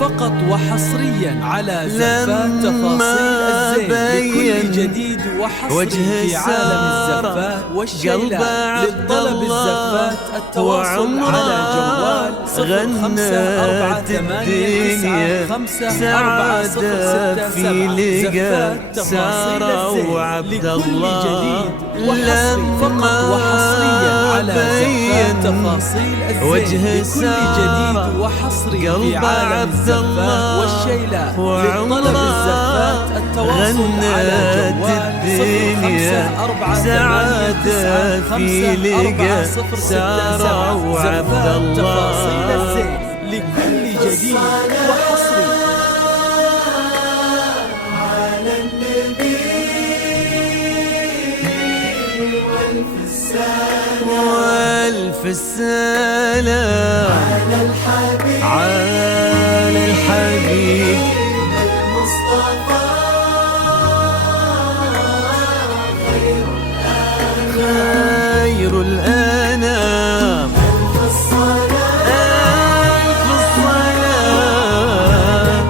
فقط وحصريا على زفات تفاصيل الزين لكل جديد وحصري في عالم الزفات والشيلات. للطلب الزفات التواصل على جوال 0548954067. زفات تفاصيل الزين لكل جديد وحصري فقط وحصريا على زفات تفاصيل الزين لكل جديد وحصري في عالم الزفات والشيلات. للطلب الزفات التواصل على جوال 0548954067. زفات تفاصيل الزين لكل جديد وحصري. على النبي والف السلام على الحبيب المصطفى خير الأنام. ألف الصلاة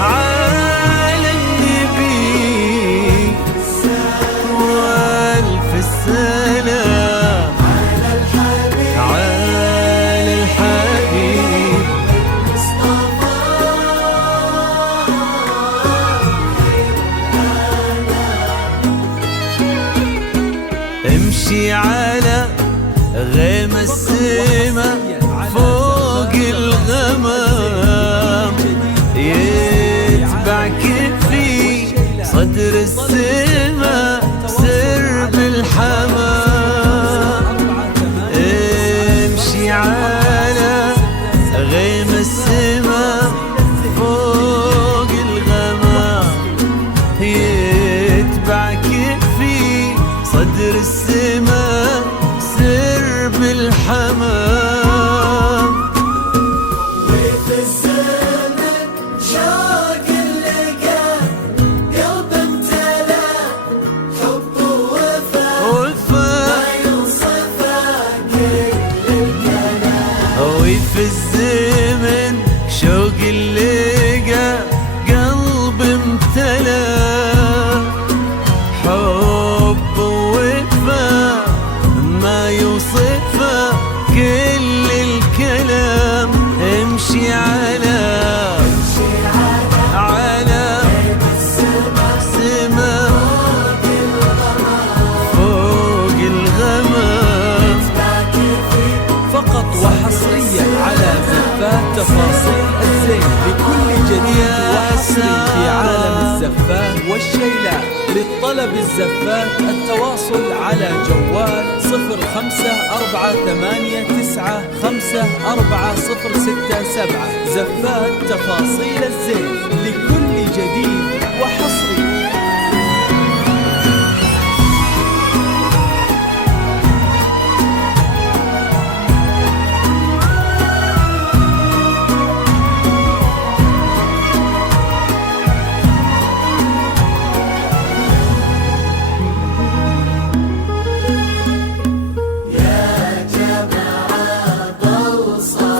على النبي والف السلام على الحبيب المصطفى امشي على غيم السما فوق الغمام، يتبعك في صدر السما سرب الحمام. امشي على غيم السما فوق الغمام، يتبعك في صدر السما سرب الحمام. وفي الزمن شوق اللقا قلب امتلا حب ووفا ما يوصفه كل الكلام. وفي الزمن شوق اللقا قلب امتلا حب ووفا ما يوصفه كل الكلام. امشي على سما فوق الغمام. فقط وحصريا على زفات تفاصيل الزين لكل جديد وحصري في عالم الزفات والشيلات. للطلب الزفات التواصل على جوال 0548954067. زفات تفاصيل الزين لكل جديد وحصري.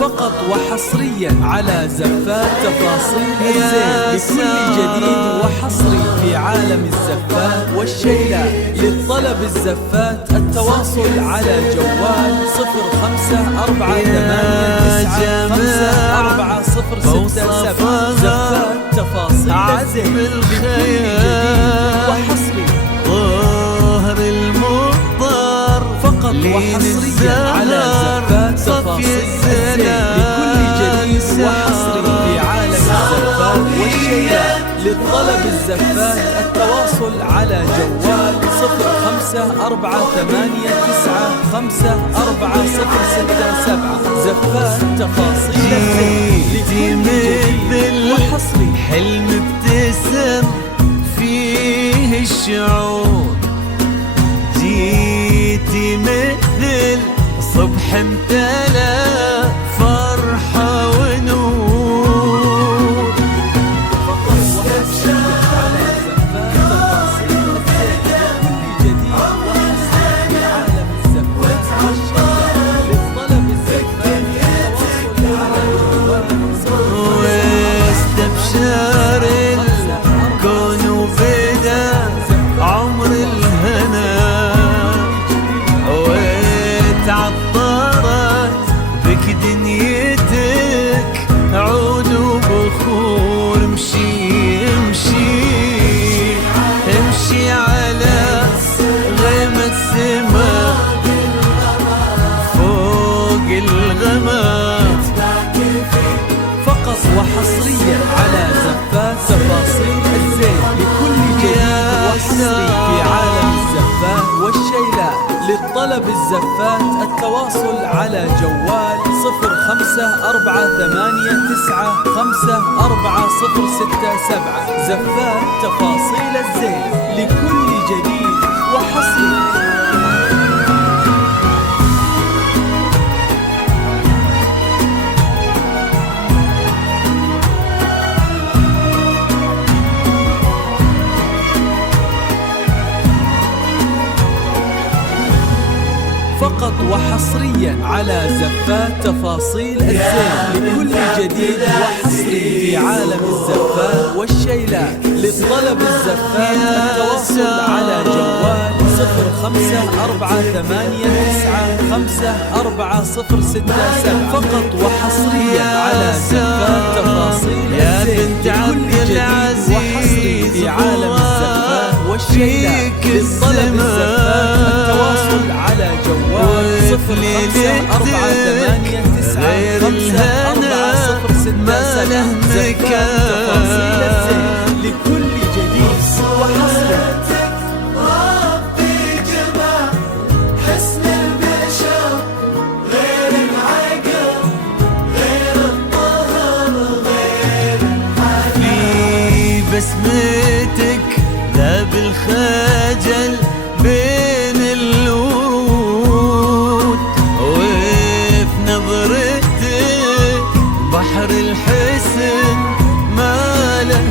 فقط وحصريا على زفات تفاصيل الزين لكل جديد وحصري في عالم الزفات والشيلات. للطلب الزفات التواصل على جوال 0548954067. زفات تفاصيل الزين لكل جديد وحصري. ظهر المضطر فقط وحصريا على زفات تفاصيل الزين لكل جديد وحصري في عالم الزفات والشيلات. للطلب الزفات التواصل على جوال 0548954067. زفات تفاصيل الزين لكل جديد وحصري. حلم ابتسم فيه الشعور، جيتي مثل صبح امتلا فرحة ونور. استبشر على زفات تفاصيل الزين لكل جديد وحصري في عالم الزفات والشيلات. للطلب الزفات التواصل على جوال الزفات التواصل على جوال 0548954067. زفات تفاصيل الزين لكل جديد وحصري. فقط وحصريا على زفات تفاصيل الزين لكل جديد وحصري في عالم الزفات والشيلات. لطلب الزفات التواصل على جوال 0548954067. فقط وحصريا على زفات تفاصيل الزين لكل جديد وحصري في عالم الزفات والشيلات. لطلب الزفات التواصل على جوال 0548954067. زفات تفاصيل الزين لكل جديد وحصري. بسمتك لا بالخجل بين الورود، وفي نظرتك بحر الحسن ما له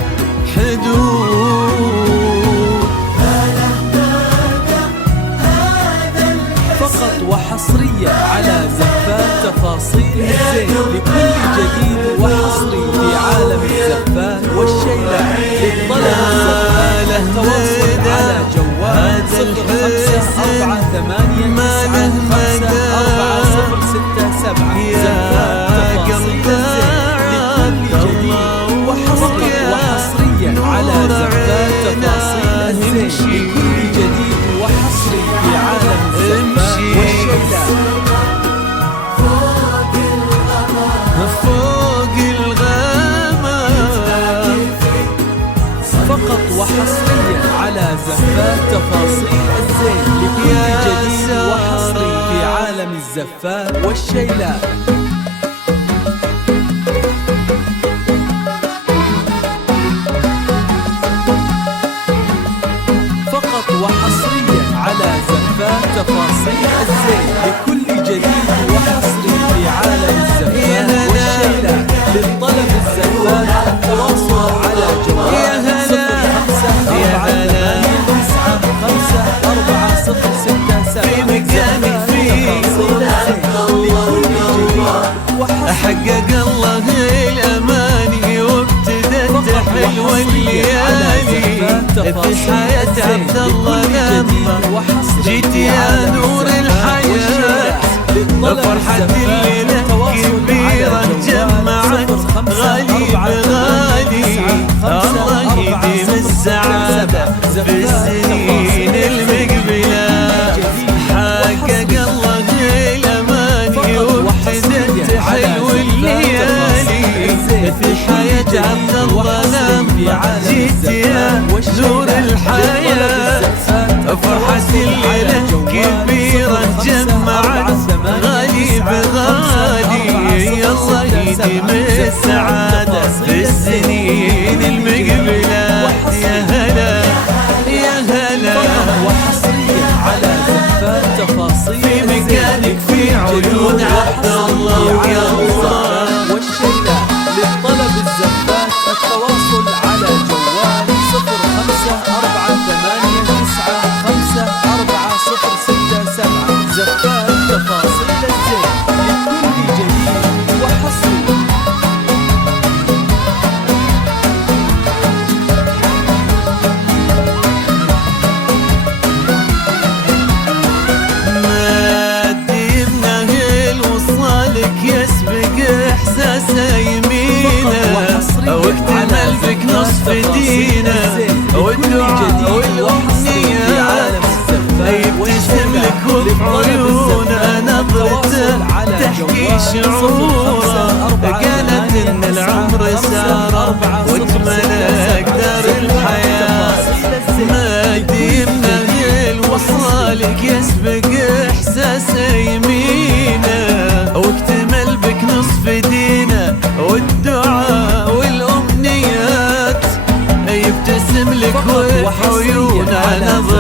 حدود. فقط وحصريا على زفات تفاصيل الزين لكل جديد وحصري في عالم الزفات والشيلات. للطلب الزفات التواصل على جوال 0548954067. زفات تفاصيل الزين لكل جديد وحصري. وحصريا على زفات تفاصيل الزين لكل جديد وحصري في عالم الزفات والشيلات. فوق الغمام فقط وحصريا على زفات تفاصيل الزين لكل جديد وحصري في عالم الزفات والشيلات. فقط وحصريا على زفات تفاصيل الزين لكل جديد وحصري في عالم الزفات والشيلات. للطلب الزفات التواصل على جوال 0548954067. حقق الله الاماني وابتدت حلوه الليالي في حياه عبد الله لما جيت يا نور الحياه. فرحة الليلة كبيرة جمعت غالي بغالي، الله يديم السعادة في السنين المقبلة. حقق الله الأماني وابتدت حلو الليالي في حياة عبد الله لما جيت يا نور الحياة. فرحة الليلة كبيرة جمعت غالي بغالي، الله يديم السعادة في السنين المقبلات. يا هلا يا هلا. وحصريا على زفات تفاصيل في مكانك في عيون عبد الله ويا الله والشيلات. للطلب الزفات التواصل على جوال 0548954067. زفات تفاصيل الزين لكل جديد وحصري. واكتمل بك نصف دينا والدعاء والأمنية يبتسم لك وفي عيونه نظرته تحكي شعوره. قالت ان العمر سار واكملك دار الحياة. ما يديمنا الوصالك يسبق احساس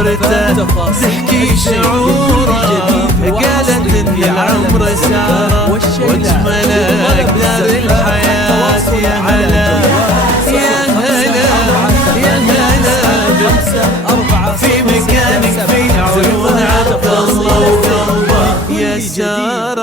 صورته تحكي شعوره، قالت ان العمر ساره واجمل اقدار الحياة. يا هلا يا هلا يا هلا في مكانك في عيون عبد الله وقلبه يا سارة.